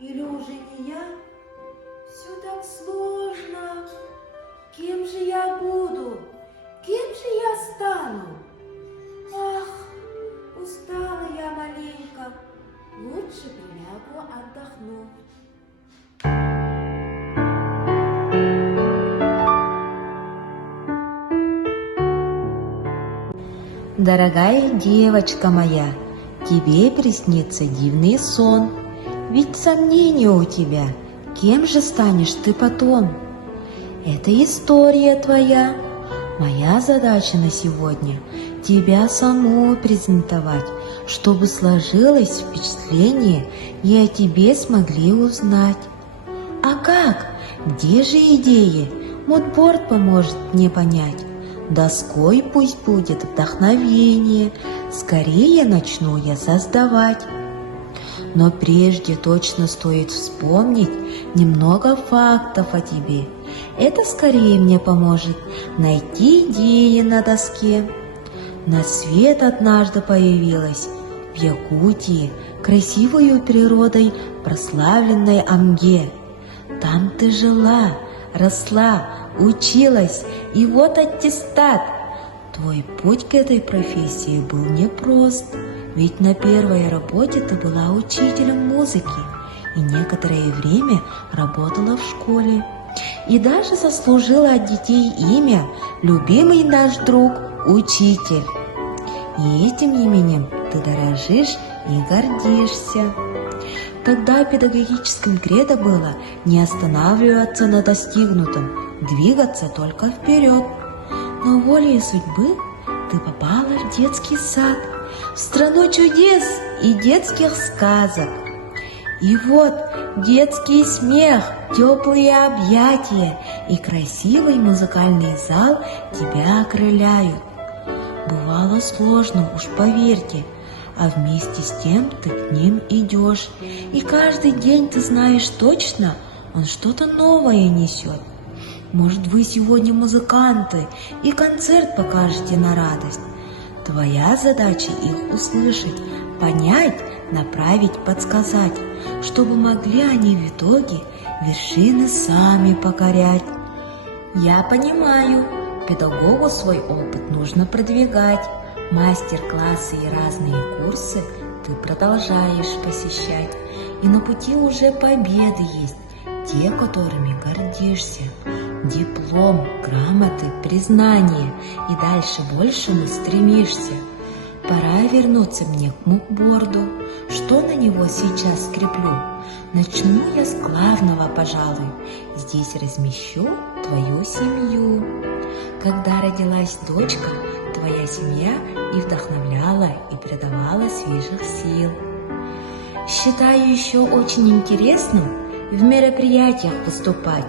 Или уже не я? Все так сложно. Кем же я буду? Кем же я стану? Ах, устала я маленько. Лучше прилягу отдохну. Дорогая девочка моя, тебе приснится дивный сон. Ведь сомнения у тебя, кем же станешь ты потом? Это история твоя. Моя задача на сегодня – тебя саму презентовать, чтобы сложилось впечатление и о тебе смогли узнать. А как? Где же идеи? Мудборд поможет мне понять. Доской пусть будет вдохновение, скорее начну я создавать. Но прежде точно стоит вспомнить немного фактов о тебе. Это скорее мне поможет найти идеи на доске. На свет однажды появилась в Якутии, красивою природой прославленной Амге. Там ты жила, росла, училась, и вот аттестат. Твой путь к этой профессии был непрост, ведь на первой работе ты была учителем музыки и некоторое время работала в школе. И даже заслужила от детей имя «Любимый наш друг, учитель». И этим именем ты дорожишь и гордишься. Тогда педагогическим кредо было не останавливаться на достигнутом, двигаться только вперед. Но волей судьбы ты попала в детский сад, в страну чудес и детских сказок. И вот детский смех, теплые объятия и красивый музыкальный зал тебя окрыляют. Бывало сложно, уж поверьте, а вместе с тем ты к ним идешь. И каждый день ты знаешь точно, он что-то новое несет. Может, вы сегодня музыканты и концерт покажете на радость. Твоя задача их услышать, понять, направить, подсказать, чтобы могли они в итоге вершины сами покорять. Я понимаю, педагогу свой опыт нужно продвигать. Мастер-классы и разные курсы ты продолжаешь посещать. И на пути уже победы есть, те, которыми гордишься. Диплом, грамоты, признание, и дальше большему стремишься. Пора вернуться мне к мукборду. Что на него сейчас скреплю? Начну я с главного, пожалуй. Здесь размещу твою семью. Когда родилась дочка, твоя семья и вдохновляла, и придавала свежих сил. Считаю еще очень интересным в мероприятиях выступать.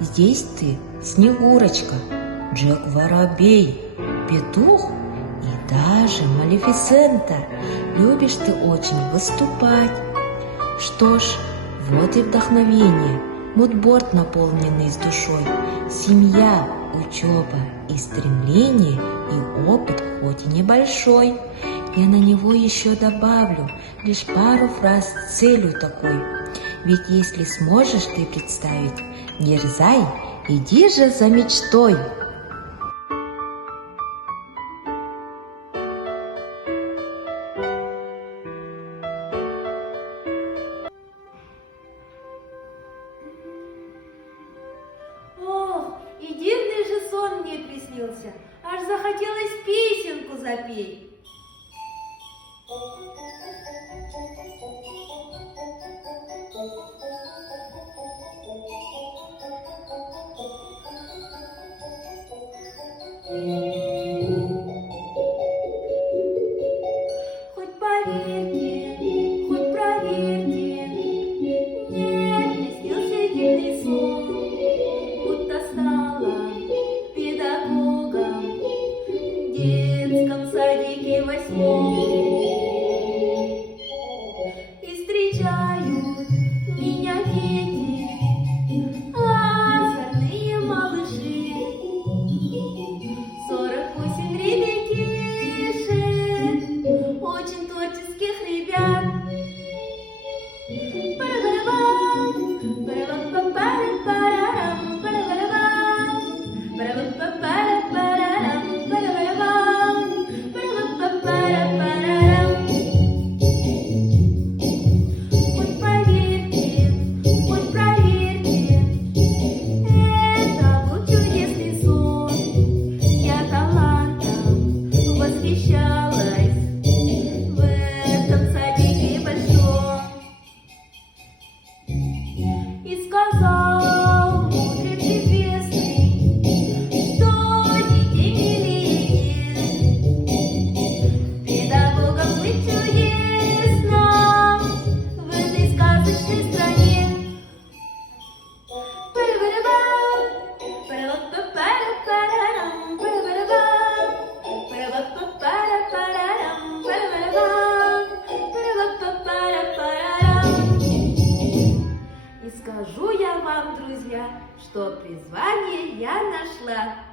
Здесь ты Снегурочка, Джек Воробей, Петух и даже Малефисента. Любишь ты очень выступать. Что ж, вот и вдохновение, мудборд, наполненный с душой, семья, учеба и стремление, и опыт хоть и небольшой. Я на него еще добавлю лишь пару фраз с целью такой. Ведь если сможешь ты представить, дерзай, иди же за мечтой. Ох, и дивный же сон мне приснился. Аж захотелось песенку запеть. Хоть поверьте, хоть проверьте, нет, не снился дивный сон, будто стала педагогом в детском садике 8. И встречают меня дети, озорные малыши. 48 ребятишек, очень творческих ребят. Пора-пора-пора. скажу я вам, друзья, что призвание я нашла.